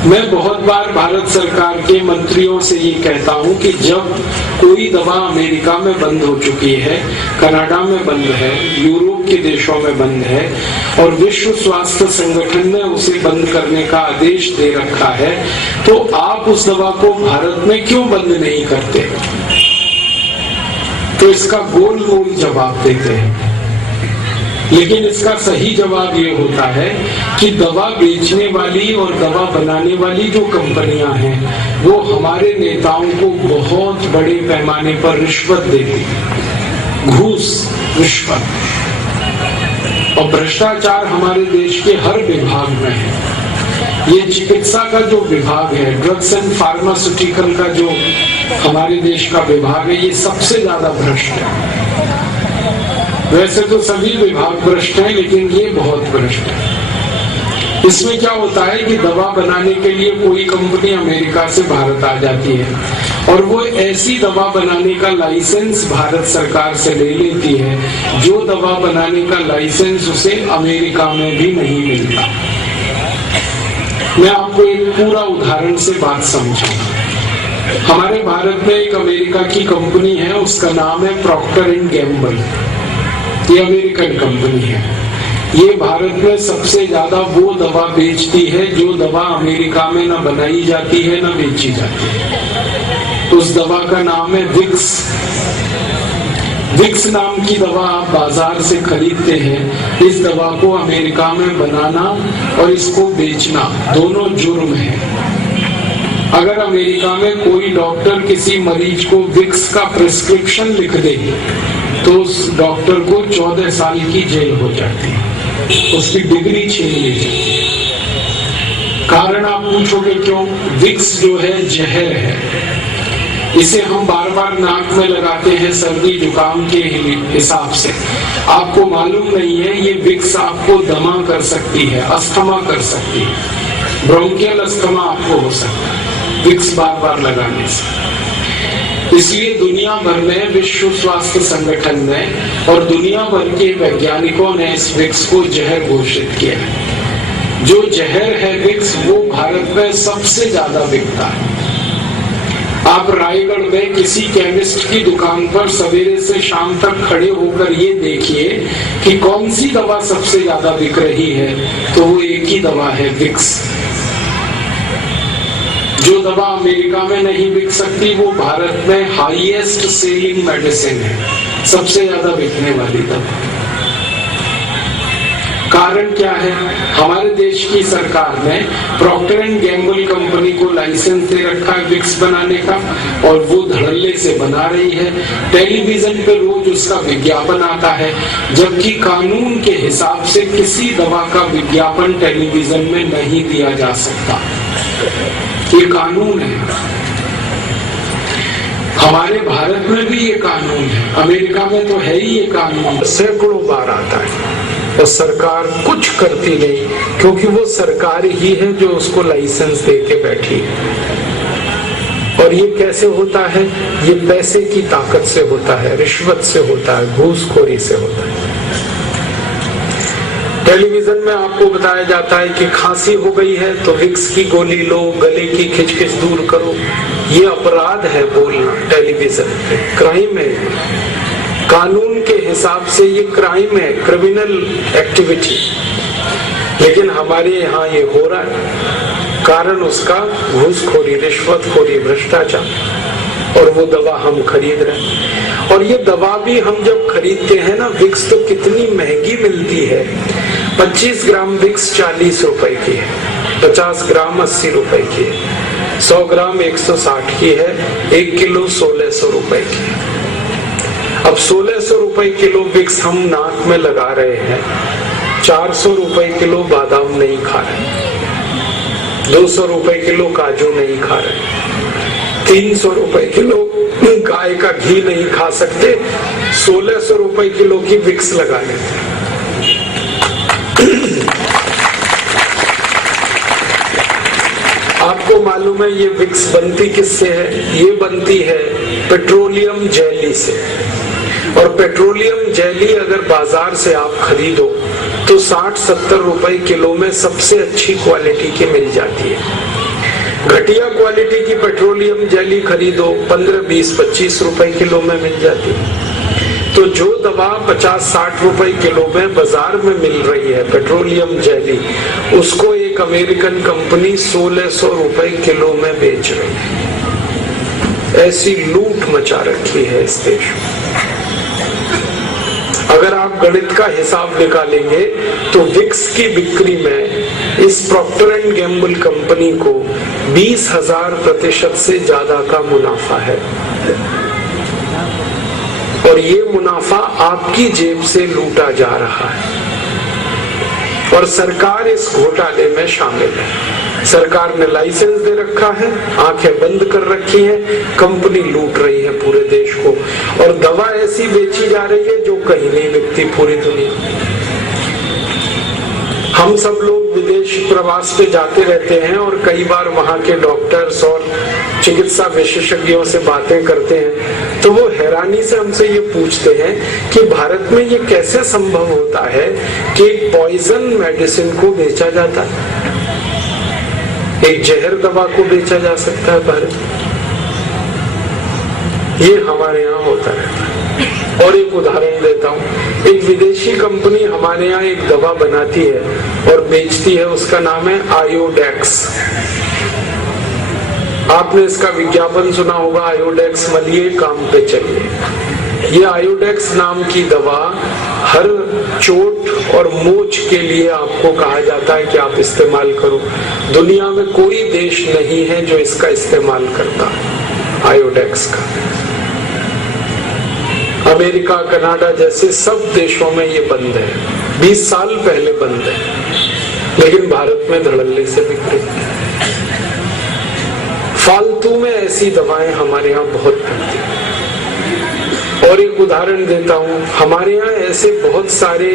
मैं बहुत बार भारत सरकार के मंत्रियों से ये कहता हूँ कि जब कोई दवा अमेरिका में बंद हो चुकी है, कनाडा में बंद है, यूरोप के देशों में बंद है और विश्व स्वास्थ्य संगठन ने उसे बंद करने का आदेश दे रखा है, तो आप उस दवा को भारत में क्यों बंद नहीं करते? तो इसका गोल गोल जवाब देते हैं। लेकिन इसका सही जवाब ये होता है कि दवा बेचने वाली और दवा बनाने वाली जो कंपनियां हैं वो हमारे नेताओं को बहुत बड़े पैमाने पर रिश्वत देती, घूस, रिश्वत और भ्रष्टाचार हमारे देश के हर विभाग में है। ये चिकित्सा का जो विभाग है, ड्रग्स एंड फार्मास्यूटिकल का जो हमारे देश का विभाग है, ये सबसे ज्यादा भ्रष्ट है। वैसे तो सभी विभाग भ्रष्ट हैं, लेकिन ये बहुत भ्रष्ट है। इसमें क्या होता है कि दवा बनाने के लिए कोई कंपनी अमेरिका से भारत आ जाती है और वो ऐसी दवा बनाने का लाइसेंस भारत सरकार से ले लेती है जो दवा बनाने का लाइसेंस उसे अमेरिका में भी नहीं मिलता। मैं आपको एक पूरा उदाहरण से बात समझाऊंगा। हमारे भारत में एक अमेरिका की कंपनी है, उसका नाम है प्रॉक्टर एंड गैम्बल। ये अमेरिकन कंपनी है। ये भारत में सबसे ज्यादा वो दवा बेचती है जो दवा अमेरिका में न बनाई जाती है न बेची जाती है। उस दवा का नाम है विक्स। विक्स नाम की दवा आप बाजार से खरीदते हैं। इस दवा को अमेरिका में बनाना और इसको बेचना दोनों जुर्म है। अगर अमेरिका में कोई डॉक्टर किसी मरीज को विक्स का प्रिस्क्रिप्शन लिख दे तो उस डॉक्टर को 14 साल की जेल हो जाती है, उसकी डिग्री छीन ली जाती है। कारण आप पूछोगे क्यों? विक्स जो है जहर है। इसे हम बार बार नाक में लगाते हैं सर्दी जुकाम के हिसाब से। आपको मालूम नहीं है ये विक्स आपको दमा कर सकती है, अस्थमा कर सकती है, ब्रोंकियल अस्थमा आपको हो सकता है विक्स बार बार लगाने से। इसलिए दुनिया भर में विश्व स्वास्थ्य संगठन ने और दुनिया भर के वैज्ञानिकों ने इस विक्स को जहर घोषित किया है। जो जहर है विक्स वो भारत में सबसे ज्यादा बिकता है। आप रायगढ़ में किसी केमिस्ट की दुकान पर सवेरे से शाम तक खड़े होकर ये देखिए कि कौन सी दवा सबसे ज्यादा बिक रही है, तो वो एक ही दवा है, विक्स। जो दवा अमेरिका में नहीं बिक सकती वो भारत में हाईएस्ट सेलिंग मेडिसिन है, सबसे ज्यादा बिकने वाली दवा। कारण क्या है? हमारे देश की सरकार ने प्रॉक्टर एंड गैम्बल कंपनी को लाइसेंस दे रखा है विक्स बनाने का और वो धड़ल्ले से बना रही है। टेलीविजन पे रोज उसका विज्ञापन आता है, जबकि कानून के हिसाब से किसी दवा का विज्ञापन टेलीविजन में नहीं दिया जा सकता। ये कानून है। हमारे भारत में भी ये कानून है, अमेरिका में तो है ही ये कानून। सैकड़ों बार आता है और सरकार कुछ करती नहीं, क्योंकि वो सरकार ही है जो उसको लाइसेंस दे के बैठी है। और ये कैसे होता है? ये पैसे की ताकत से होता है, रिश्वत से होता है, घूसखोरी से होता है। टेलीविजन में आपको बताया जाता है कि खांसी हो गई है तो विक्स की गोली लो, गले की खिचखिच दूर करो। ये अपराध है बोलना टेलीविजन पे, क्राइम है। कानून के हिसाब से ये क्राइम है, क्रिमिनल एक्टिविटी। लेकिन हमारे यहाँ ये हो रहा है, कारण उसका घूसखोरी, रिश्वतखोरी, भ्रष्टाचार। और वो दवा हम खरीद रहे हैं। और ये दवा भी हम जब खरीदते हैं ना, विक्स तो कितनी महंगी मिलती है। 25 ग्राम विक्स 40 रुपए की है, 50 ग्राम 80 रुपए की है, 100 ग्राम 160 की है, 1 किलो 1600 रुपए की है। अब 1600 रुपए किलो विक्स हम नाक में लगा रहे हैं, 400 रुपए किलो बादाम नहीं खा रहे, 200 रुपए किलो काजू नहीं खा रहे, 300 रुपए किलो गाय का घी नहीं खा सकते, 1600 रुपए किलो की विक्स लगा लेते हैं। आपको मालूम है ये विक्स बनती किससे है? ये बनती है पेट्रोलियम जेली से। और पेट्रोलियम जेली अगर बाजार से आप खरीदो तो 60-70 रुपए किलो में सबसे अच्छी क्वालिटी की मिल जाती है। घटिया क्वालिटी की पेट्रोलियम जेली खरीदो 15, 20, 25 रुपए किलो में मिल जाती है। तो जो दवा 50-60 रुपए किलो में बाजार में मिल रही है पेट्रोलियम जेली, उसको एक अमेरिकन कंपनी 1600 रुपए किलो में बेच रही है। ऐसी लूट मचा रखी है इस देश में। अगर आप गणित का हिसाब निकालेंगे तो विक्स की बिक्री में इस प्रॉक्टर एंड गैम्बल कंपनी को 20,000% से ज्यादा का मुनाफा है, और ये मुनाफा आपकी जेब से लूटा जा रहा है, और सरकार इस घोटाले में शामिल है। सरकार ने लाइसेंस दे रखा है, आंखें बंद कर रखी है, कंपनी लूट रही है पूरे देश को, और दवा ऐसी बेची जा रही है जो कहीं नहीं बिकती पूरी दुनिया। हम सब लोग विदेश प्रवास पे जाते रहते हैं और कई बार वहां के डॉक्टर्स और चिकित्सा विशेषज्ञों से बातें करते हैं, तो वो हैरानी से हमसे ये पूछते हैं कि भारत में ये कैसे संभव होता है कि एक पॉइजन मेडिसिन को बेचा जाता है, एक जहर दवा को बेचा जा सकता है भारत। ये हमारे यहाँ होता रहता है। और एक उदाहरण देता हूँ, एक विदेशी कंपनी हमारे यहाँ एक दवा बनाती है और बेचती है, उसका नाम है आयोडेक्स। आपने इसका विज्ञापन सुना होगा, आयोडेक्स मलिए काम पे चलिए। ये आयोडेक्स नाम की दवा हर चोट और मोच के लिए आपको कहा जाता है कि आप इस्तेमाल करो। दुनिया में कोई देश नहीं है जो इसका इस्तेमाल करता आयोडेक्स का। अमेरिका, कनाडा जैसे सब देशों में ये बंद है, 20 साल पहले बंद है, लेकिन भारत में धड़ल्ले से बिक रही है। फालतू में ऐसी दवाएं हमारे यहाँ बहुत मिलती हैं। और एक उदाहरण देता हूँ, हमारे यहाँ ऐसे बहुत सारे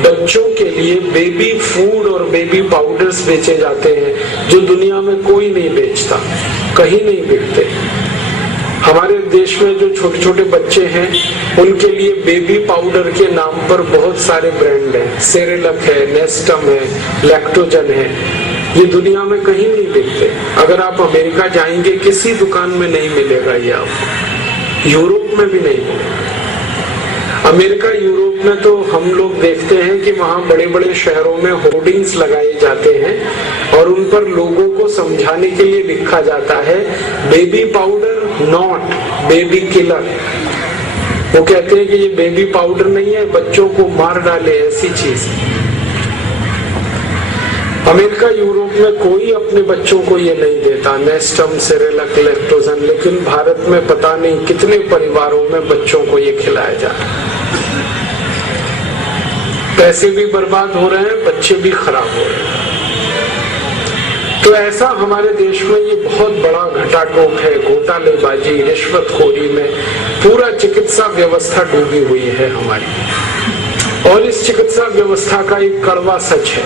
बच्चों के लिए बेबी फूड और बेबी पाउडर्स बेचे जाते हैं जो दुनिया में कोई नहीं बेचता, कहीं नहीं बिकते। हमारे देश में जो छोटे छोटे बच्चे हैं उनके लिए बेबी पाउडर के नाम पर बहुत सारे ब्रांड हैं, सेरेलक है, नेस्टम है, लैक्टोजन है, ये दुनिया में कहीं नहीं बिकते। अगर आप अमेरिका जाएंगे किसी दुकान में नहीं मिलेगा ये आपको, यूरोप में भी नहीं मिलेगा। अमेरिका, यूरोप में तो हम लोग देखते हैं कि वहाँ बड़े बड़े शहरों में होर्डिंग्स लगाए जाते हैं और उन पर लोगों को समझाने के लिए लिखा जाता है baby powder not baby killer. वो कहते हैं कि ये बेबी पाउडर नहीं है, बच्चों को मार डाले, ऐसी चीज। अमेरिका, यूरोप में कोई अपने बच्चों को ये नहीं देता, नेस्टम, सेरेलक, लैक्टोजन, लेकिन भारत में पता नहीं कितने परिवारों में बच्चों को ये खिलाया जा रहा है। पैसे भी बर्बाद हो रहे हैं, बच्चे भी खराब हो रहे हैं। तो ऐसा हमारे देश में ये बहुत बड़ा घटाटोप है, घोटालेबाजी, रिश्वतखोरी में पूरा चिकित्सा व्यवस्था डूबी हुई है हमारी। और इस चिकित्सा व्यवस्था का एक कड़वा सच है,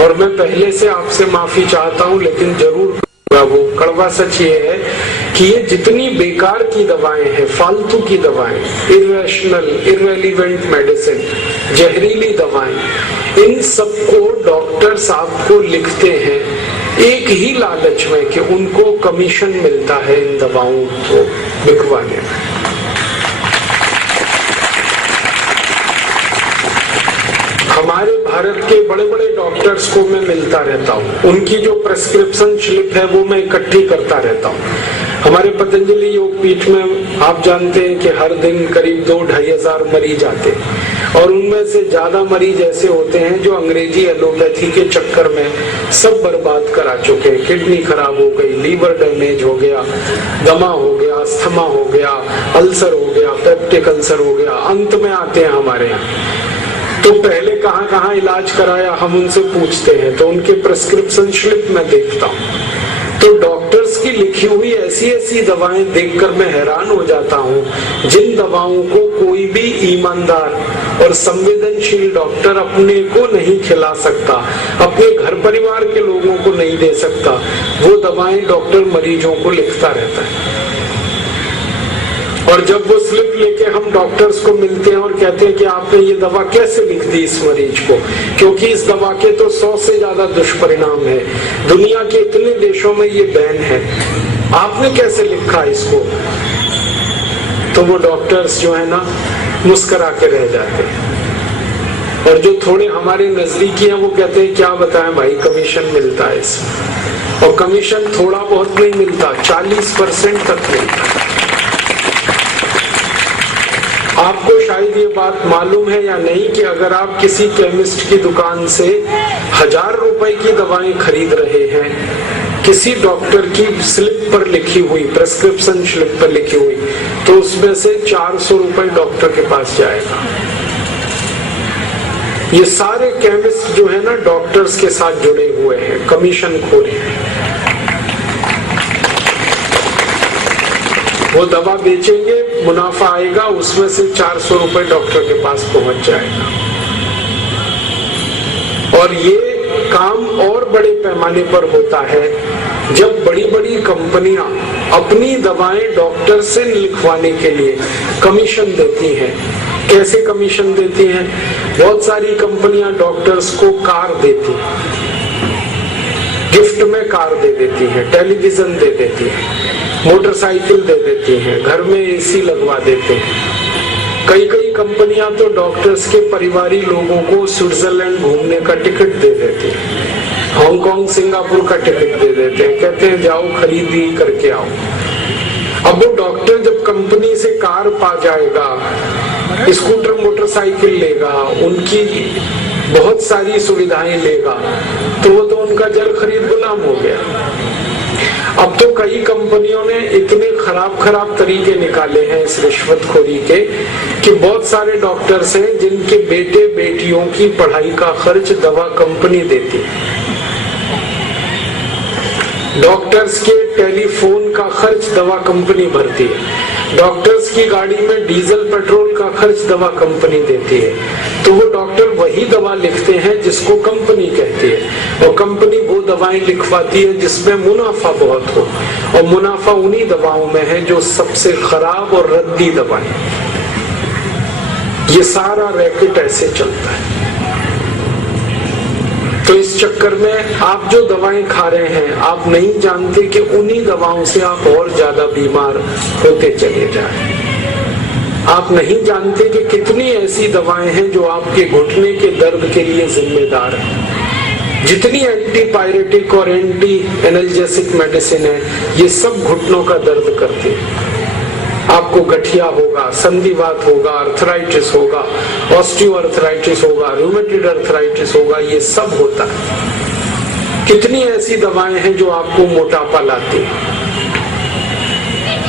और मैं पहले से आपसे माफी चाहता हूं, लेकिन जरूर वो कड़वा सच ये है कि ये जितनी बेकार की दवाएं हैं, फालतू की दवाएं, इरेशनल, इररेलेवेंट मेडिसिन, जहरीली दवाएं, इन सबको डॉक्टर्स आपको लिखते हैं एक ही लालच में कि उनको कमीशन मिलता है इन दवाओं को बिकवाने में। हमारे भारत के बड़े बड़े डॉक्टर्स को मैं मिलता रहता हूँ, उनकी जो प्रेस्क्रिप्शन स्लिप है वो मैं इकट्ठी करता रहता हूँ। हमारे पतंजलि योग पीठ में आप जानते हैं कि हर दिन करीब 2-2.5 हजार मरीज आते हैं, और उनमें से ज्यादा मरीज ऐसे होते हैं जो अंग्रेजी एलोपैथी के चक्कर में सब बर्बाद करा चुके हैं। किडनी खराब हो गई, लीवर डैमेज हो गया, दमा हो गया, अस्थमा हो गया, अल्सर हो गया, पेप्टिक अल्सर हो गया, अंत में आते हैं हमारे यहाँ। तो पहले कहाँ कहाँ इलाज कराया हम उनसे पूछते हैं, तो उनके प्रेस्क्रिप्शन स्लिप में देखता हूँ, तो डॉक्टर्स की लिखी हुई ऐसी ऐसी दवाएं देखकर मैं हैरान हो जाता हूँ, जिन दवाओं को कोई भी ईमानदार और संवेदनशील डॉक्टर अपने को नहीं खिला सकता, अपने घर परिवार के लोगों को नहीं दे सकता, वो दवाएं डॉक्टर मरीजों को लिखता रहता है। और जब वो स्लिप लेके हम डॉक्टर्स को मिलते हैं और कहते हैं कि आपने ये दवा कैसे लिख दी इस मरीज को, क्योंकि इस दवा के तो 100 से ज्यादा दुष्परिणाम है, दुनिया के इतने देशों में ये बैन है, आपने कैसे लिखा इसको, तो वो डॉक्टर्स जो है ना मुस्कुरा के रह जाते हैं। और जो थोड़े हमारे नजदीकी हैं वो कहते हैं क्या बताएं भाई, कमीशन मिलता है इसमें, और कमीशन थोड़ा बहुत नहीं मिलता, 40% तक मिलता है। आपको शायद ये बात मालूम है या नहीं कि अगर आप किसी केमिस्ट की दुकान से 1000 रुपए की दवाएं खरीद रहे हैं, किसी डॉक्टर की स्लिप पर लिखी हुई, प्रेस्क्रिप्शन स्लिप पर लिखी हुई, तो उसमें से 400 रुपए डॉक्टर के पास जाएगा। ये सारे केमिस्ट जो है ना डॉक्टर्स के साथ जुड़े हुए हैं, कमीशन खोरे हैं। वो दवा बेचेंगे, मुनाफा आएगा, उसमें से 400 रुपए डॉक्टर के पास पहुंच जाएगा। और ये काम और बड़े पैमाने पर होता है जब बड़ी बड़ी कंपनियां अपनी दवाएं डॉक्टर से लिखवाने के लिए कमीशन देती हैं। कैसे कमीशन देती हैं? बहुत सारी कंपनियां डॉक्टर्स को कार देती हैं, गिफ्ट में कार दे देती हैं, टेलीविजन दे देती हैं, मोटरसाइकिल दे देती हैं, घर में एसी लगवा देते हैं। कई कई कंपनियां तो डॉक्टर्स के परिवारी लोगों को स्विट्जरलैंड घूमने का टिकट दे देती हैं, हांगकांग सिंगापुर का टिकट दे देते हैं, कहते हैं जाओ खरीदी करके आओ। अब वो डॉक्टर जब कंपनी से कार पा जाएगा, स्कूटर मोटरसाइकिल लेगा, उनकी बहुत सारी सुविधाएं लेगा, तो वो तो उनका जल खरीद गुलाम हो गया। अब तो कई कंपनियों ने इतने खराब तरीके निकाले हैं इस रिश्वतखोरी के कि बहुत सारे डॉक्टर्स हैं जिनके बेटे बेटियों की पढ़ाई का खर्च दवा कंपनी देती है, डॉक्टर्स के टेलीफोन का खर्च दवा कंपनी भरती है, डॉक्टर्स की गाड़ी में डीजल पेट्रोल का खर्च दवा कंपनी देती है। तो वो डॉक्टर वही दवा लिखते हैं जिसको कंपनी कहती है, और कंपनी वो दवाएं लिखवाती है जिसमें मुनाफा बहुत हो, और मुनाफा उन्हीं दवाओं में है जो सबसे खराब और रद्दी दवाएं। ये सारा रैकेट ऐसे चलता है। तो इस चक्कर में आप जो दवाएं खा रहे हैं, आप नहीं जानते कि उन्हीं दवाओं से आप और ज्यादा बीमार होते चले जाएं। आप नहीं जानते कि कितनी ऐसी दवाएं हैं जो आपके घुटने के दर्द के लिए जिम्मेदार है। जितनी एंटीपायरेटिक और एंटी एनाल्जेसिक मेडिसिन है, ये सब घुटनों का दर्द करती है। आपको गठिया होगा, संधिवात होगा, अर्थराइटिस होगा, ऑस्टियोआर्थराइटिस होगा, रूमेटॉइड अर्थराइटिस होगा, ये सब होता है। कितनी ऐसी दवाएं हैं जो आपको मोटापा लाती है।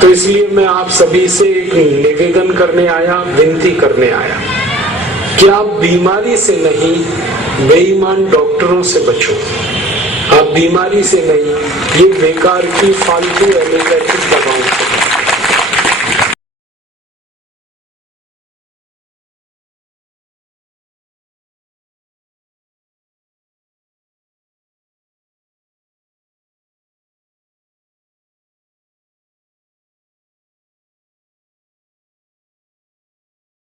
तो इसलिए मैं आप सभी से एक निवेदन करने आया, विनती करने आया कि आप बीमारी से नहीं, बेईमान डॉक्टरों से बचो। आप बीमारी से नहीं, ये बेकार की फालतू एलोपैथिक दवाओं से